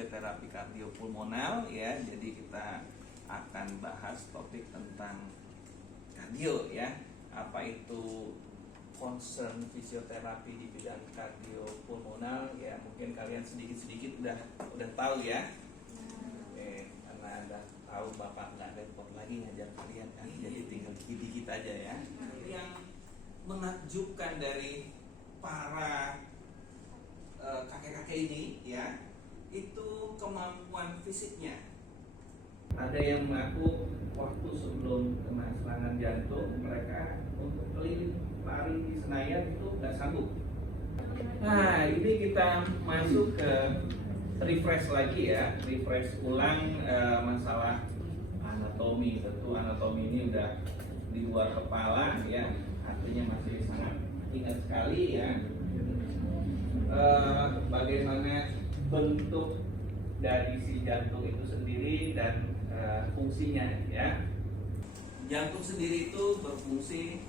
fisioterapi kardiopulmonal ya. Jadi kita akan bahas topik tentang kardio ya. Apa itu concern fisioterapi di bidang kardiopulmonal ya, mungkin kalian sedikit-sedikit udah tahu ya. Karena Anda tahu Bapak nggak repot lagi ngajar kalian kan, jadi tinggal dikit-dikit aja ya. Yang menakjubkan dari para kakek-kakek ini ya, itu kemampuan fisiknya. Ada yang mengaku waktu sebelum kena serangan jantung mereka untuk keliling lari di Senayan itu nggak sanggup. Nah ini kita masuk ke refresh lagi ya, refresh ulang masalah anatomi. Tentu anatomi ini udah di luar kepala ya, artinya masih sangat ingat sekali ya. Bagaimana bentuk dari si jantung itu sendiri dan fungsinya ya. Jantung sendiri itu berfungsi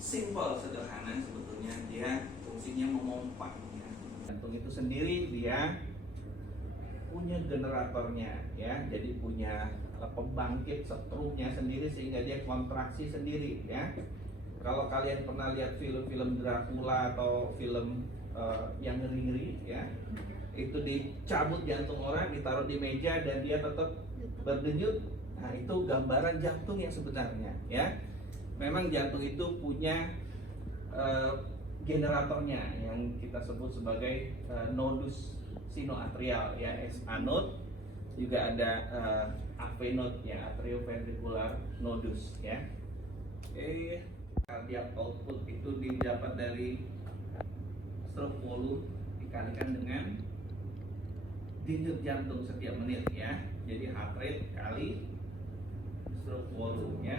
simpel, sederhana sebetulnya. Dia fungsinya memompa ya. Jantung itu sendiri dia punya generatornya ya, jadi punya pembangkit setrumnya sendiri sehingga dia kontraksi sendiri ya. Kalau kalian pernah lihat film-film Dracula atau film yang ngeri-ngeri ya, itu dicabut jantung orang, ditaruh di meja dan dia tetap berdenyut. Nah itu gambaran jantung yang sebenarnya ya. Memang jantung itu punya generatornya yang kita sebut sebagai nodus sinoatrial ya, SA node, juga ada AV node ya, atrioventricular nodus ya. Cardiac output itu didapat dari stroke volume dikalikan dengan denyut jantung setiap menit ya. Jadi heart rate kali stroke volume ya.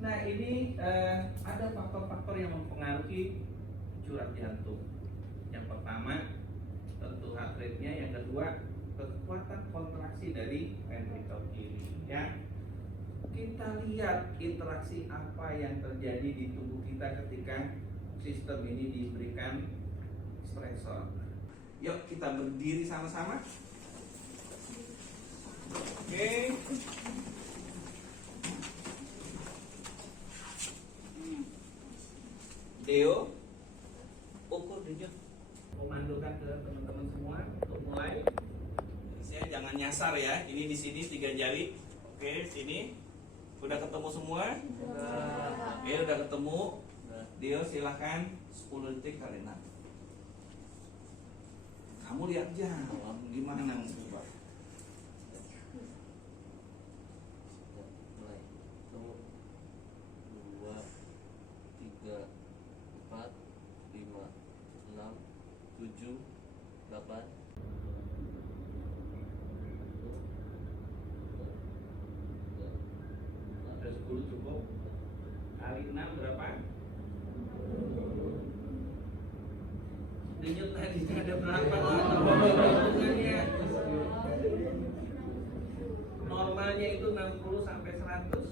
Nah ini ada faktor-faktor yang mempengaruhi curah jantung. Yang pertama tentu heart rate-nya, yang kedua kekuatan kontraksi dari ventricle kiri ya. Kita lihat interaksi apa yang terjadi di tubuh kita ketika sistem ini diberikan stresor. Yuk kita berdiri sama-sama. Oke. Deo, ukur denyut. Komandokan ke teman-teman semua untuk mulai. Saya jangan nyasar ya. Ini di sini 3 jari. Oke, sini. Udah ketemu semua? Oke, udah ketemu. Deo silahkan 10 detik kali 6. Kamu lihat jawab gimana coba? Mulai 1, 2, 3, 4, 5, 6, 7, 8. Ada 10 cukup. Kali 6 berapa? Denyut tadi ada berapa? Normalnya itu 60 sampai 100.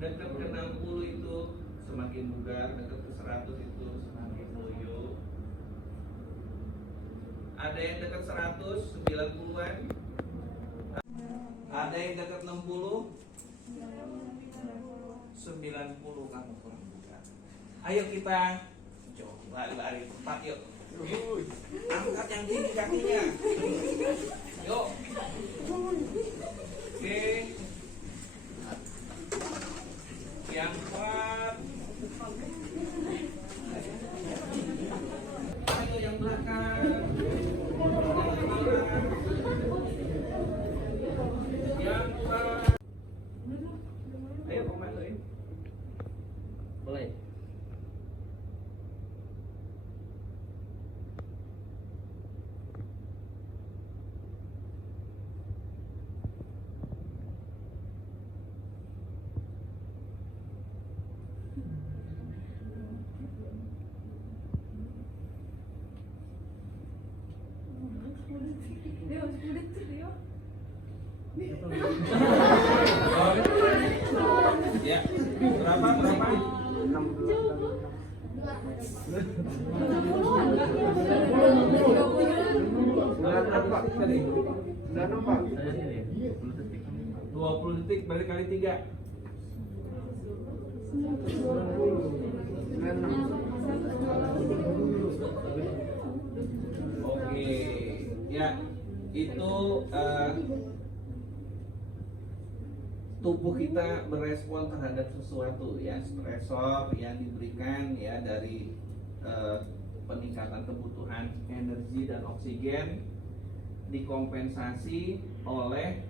Dekat ke 60 itu semakin bugar, dekat ke 100 itu semakin loyo. Ada yang dekat 100, 90-an. Ada yang dekat 60, 90 kamu kurang bugar. Ayo kita lari-lari cepat yuk. Angkat yang tinggi kakinya. Yuk. Oke. Yang kuat. Ayo yang belakang. Yang kuat. Ayo komandoin. Mulai. Ya, berapa? 60. detik tadi? Udah Pak. 20 detik berarti kali 3. Oke, ya itu tubuh kita berespon terhadap sesuatu ya, stresor yang diberikan ya dari peningkatan kebutuhan energi dan oksigen dikompensasi oleh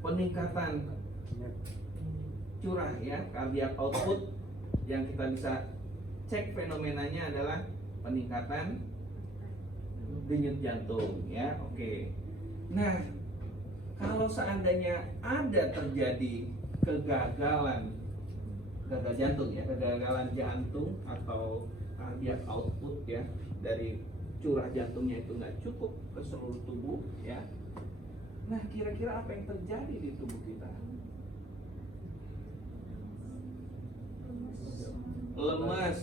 peningkatan curah ya, cardiac output yang kita bisa cek fenomenanya adalah peningkatan denyut jantung ya. Oke. Nah, kalau seandainya ada terjadi kegagalan jantung ya, kegagalan jantung atau cardiac output ya, dari curah jantungnya itu nggak cukup ke seluruh tubuh ya. Nah, kira-kira apa yang terjadi di tubuh kita? Lemas.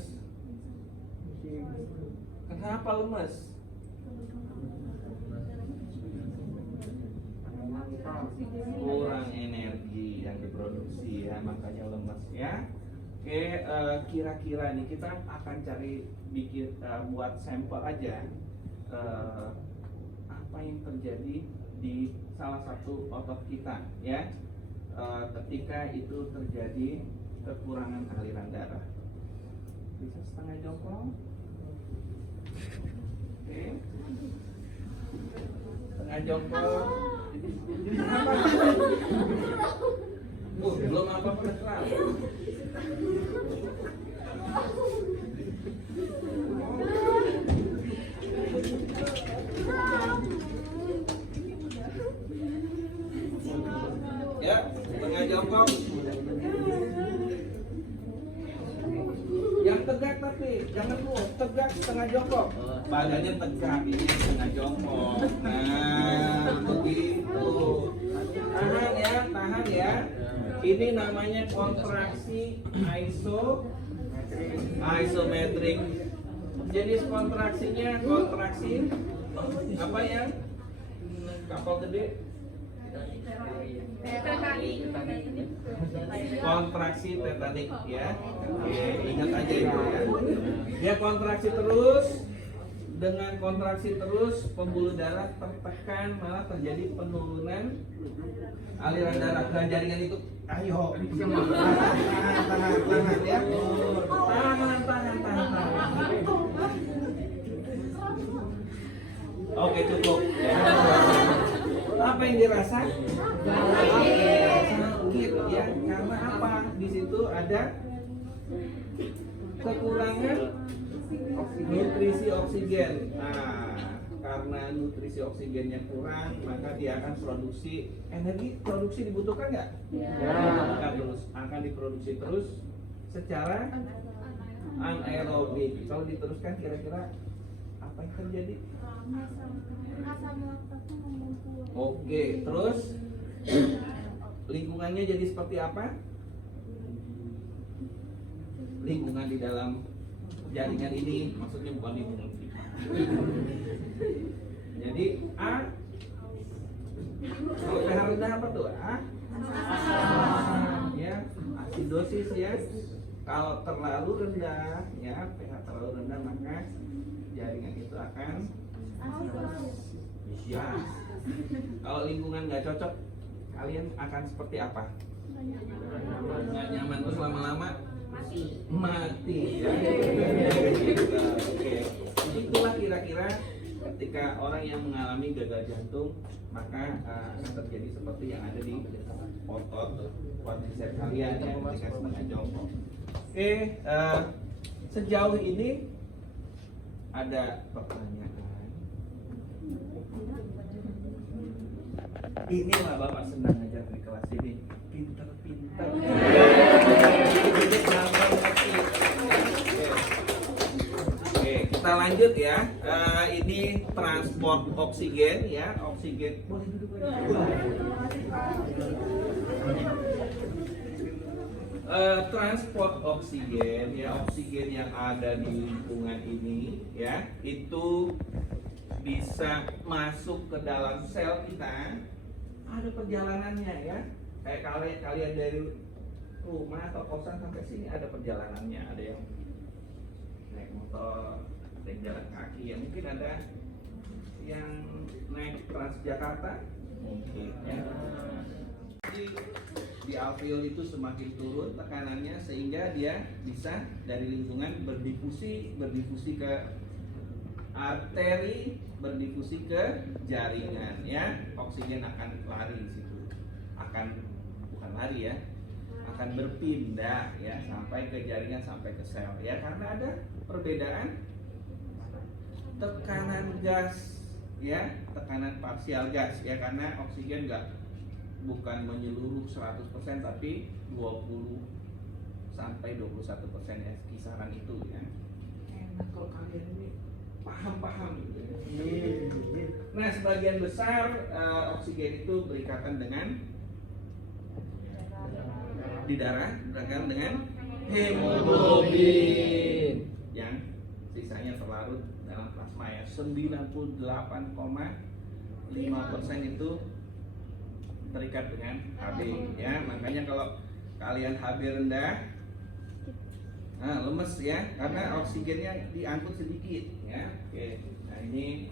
Kenapa lemas? Kurang energi yang diproduksi ya, makanya lemas ya. Oke, kira-kira nih kita akan cari buat sampel aja apa yang terjadi di salah satu otot kita ya, ketika itu terjadi kekurangan aliran darah. Bisa setengah jongkok. Oke. Setengah jongkok. Apa? Belum apa-apa keras. Ya, setengah jongkok. Yang tegak tapi jangan lu tegak setengah jongkok. Badannya tegak, ini setengah jongkok. Nah, begitu. Tahan ya. Ini namanya kontraksi isometrik. Jenis kontraksinya kontraksi apa ya? Kapal gede. Kontraksi tetanik ya. Oke, ingat aja itu ya. Dia kontraksi terus, dengan kontraksi terus pembuluh darah tertekan, malah terjadi penurunan aliran darah ke jaringan itu. Ayo, tahan ya. Tahan. Oke, cukup ya. Apa yang dirasa? Sakit ya, karena apa? Di situ ada kekurangan nutrisi oksigen. Nah, karena nutrisi oksigennya kurang, maka dia akan produksi energi. Produksi dibutuhkan nggak? Ya. Akan diproduksi terus secara anaerobik. Kalau diteruskan, kira-kira apa yang terjadi? Oke, terus lingkungannya jadi seperti apa? Lingkungan di dalam jaringan ini, maksudnya bukan lingkungan kita. Jadi A, kalau pH rendah apa tuh? A, ya, asidosis ya. Kalau terlalu rendah, ya, pH terlalu rendah, maka jaringan itu akan ya. Kalau lingkungan nggak cocok, kalian akan seperti apa? Nggak nyaman, terus lama-lama mati ya. Oke. Itulah kira-kira ketika orang yang mengalami gagal jantung, maka akan terjadi seperti yang ada di otot quadriceps kalian ya, ketika setengah jongkok. Oke, sejauh ini ada pertanyaan. Inilah Bapak senang ngajar di kelas ini, pinter-pinter. Oke, kita lanjut ya. Ini transport oksigen ya, oksigen. Boleh duduk transport oksigen ya, oksigen yang ada di lingkungan ini ya, itu bisa masuk ke dalam sel kita, ada perjalanannya ya. Kayak kalian dari rumah atau kosan sampai sini ada perjalanannya. Ada yang naik motor, ada yang jalan kaki, ya mungkin ada yang naik Transjakarta mungkin ya. Di alveol itu semakin turun tekanannya sehingga dia bisa dari lingkungan berdifusi ke arteri, berdifusi ke jaringan ya. Oksigen akan lari di situ, bukan lari ya, akan berpindah ya sampai ke jaringan, sampai ke sel ya, karena ada perbedaan tekanan gas ya, tekanan parsial gas ya, karena oksigen bukan menyeluruh 100% tapi 20 sampai 21% ya, kisaran itu ya. Enak kalau kalian ini paham gitu ya. Nah, sebagian besar oksigen itu berikatan dengan di darah, berikatan dengan hemoglobin yang sisanya terlarut dalam plasma ya. 98,5% itu terikat dengan Hb ya. Makanya kalau kalian Hb rendah, lemes ya, karena oksigennya diangkut sedikit ya. Oke, nah ini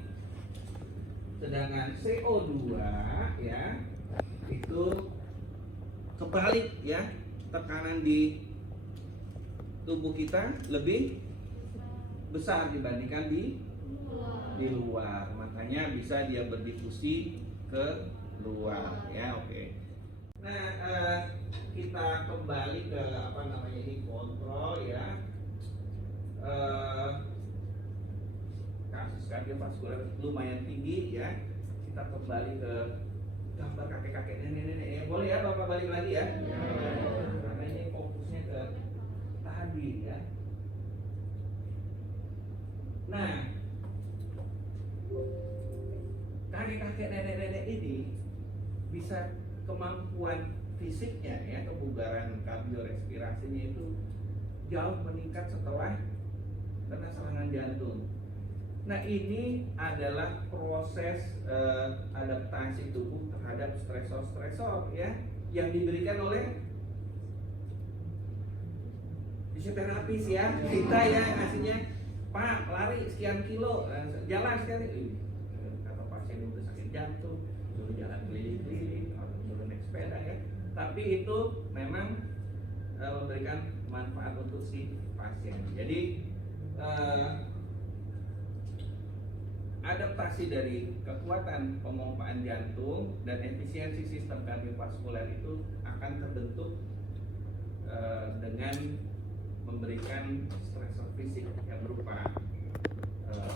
sedangkan CO2 ya itu kebalik ya, tekanan di tubuh kita lebih besar dibandingkan di luar, makanya bisa dia berdifusi ke luar ya. Oke. Nah, kita kembali ke ini kontrol ya. Kasus kardiovaskuler lumayan tinggi ya. Kita kembali ke gambar kakek-kakek nenek-nenek ya. Boleh ya Bapak balik lagi ya. Karena ini fokusnya ke tadi ya. Nah, kakek-kakek nenek-nenek ini bisa kemampuan fisiknya ya, kebugaran kardiorespirasinya itu jauh meningkat setelah kena serangan jantung. Nah, ini adalah proses adaptasi tubuh terhadap stresor-stresor ya yang diberikan oleh fisioterapis ya. Kita ya aslinya, Pak lari sekian kilo, jalan sekian kilo. Kata pasien udah sakit jantung, suruh jalan keliling-keliling, atau suruh naik sepeda ya. Tapi itu memang memberikan manfaat untuk si pasien. Jadi adaptasi dari kekuatan pemompaan jantung dan efisiensi sistem kardiovaskuler itu akan terbentuk dengan memberikan stresor fisik yang berupa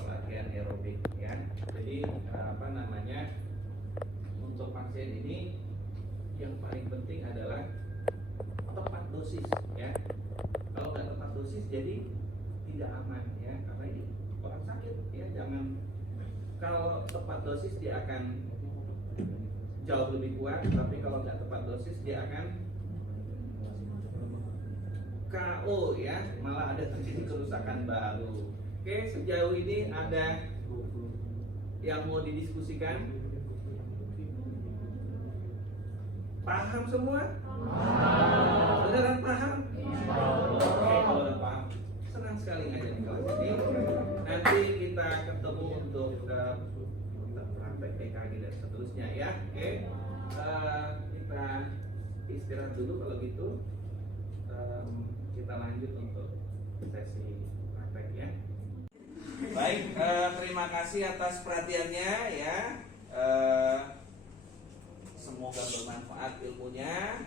latihan aerobik ya. Jadi untuk pasien ini yang paling penting adalah tepat dosis ya. Kalau nggak tepat dosis jadi tidak aman ya, karena ini orang sakit ya. Jangan, kalau tepat dosis dia akan jauh lebih kuat, tapi kalau nggak tepat dosis dia akan KO ya, malah ada terjadi kerusakan baru. Oke, sejauh ini ada yang mau didiskusikan? Paham semua? Beneran paham? Oke, kalau udah paham, senang sekali ngajarin kelas ini. Nanti kita ketemu untuk praktek PKG dan seterusnya ya. Oke, kita istirahat dulu kalau gitu. Kita lanjut untuk sesi praktek ya. Baik, terima kasih atas perhatiannya ya. Semoga bermanfaat ilmunya.